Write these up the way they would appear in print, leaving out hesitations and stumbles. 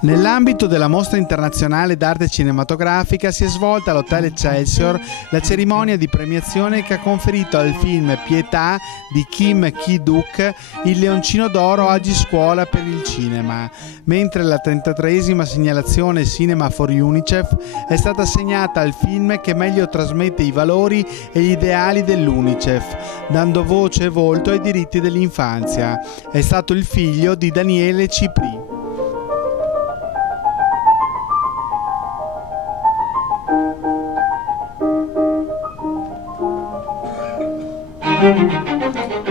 Nell'ambito della Mostra Internazionale d'Arte Cinematografica si è svolta all'Hotel Excelsior la cerimonia di premiazione che ha conferito al film Pietà di Kim Ki-duk il Leoncino d'Oro Agi Scuola per il cinema, mentre la 33esima segnalazione Cinema for UNICEF è stata assegnata al film che meglio trasmette i valori e gli ideali dell'UNICEF, dando voce e volto ai diritti dell'infanzia. È stato il figlio di Daniele Cipri.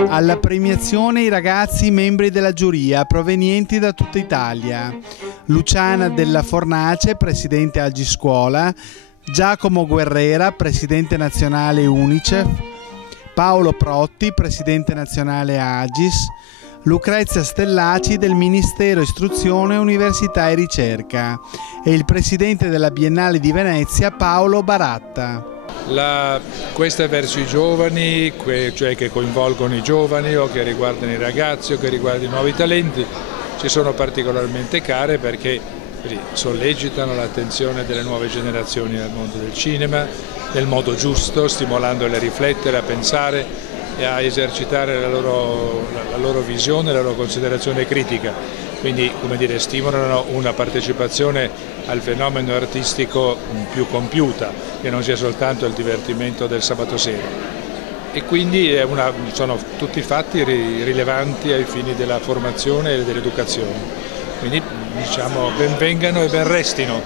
Alla premiazione i ragazzi membri della giuria provenienti da tutta Italia: Luciana Della Fornace, presidente Agi Scuola, Giacomo Guerrera, presidente nazionale UNICEF, Paolo Protti, presidente nazionale Agis, Lucrezia Stellaci del Ministero Istruzione, Università e Ricerca e il presidente della Biennale di Venezia Paolo Baratta. Questa è verso i giovani, cioè che coinvolgono i giovani o che riguardano i ragazzi o che riguardano i nuovi talenti, ci sono particolarmente care perché sollecitano l'attenzione delle nuove generazioni al mondo del cinema, nel modo giusto, stimolandole a riflettere, a pensare e a esercitare la loro visione, la loro considerazione critica. Quindi, come dire, stimolano una partecipazione al fenomeno artistico più compiuta, che non sia soltanto il divertimento del sabato sera. E quindi sono tutti fatti rilevanti ai fini della formazione e dell'educazione. Quindi diciamo ben vengano e ben restino.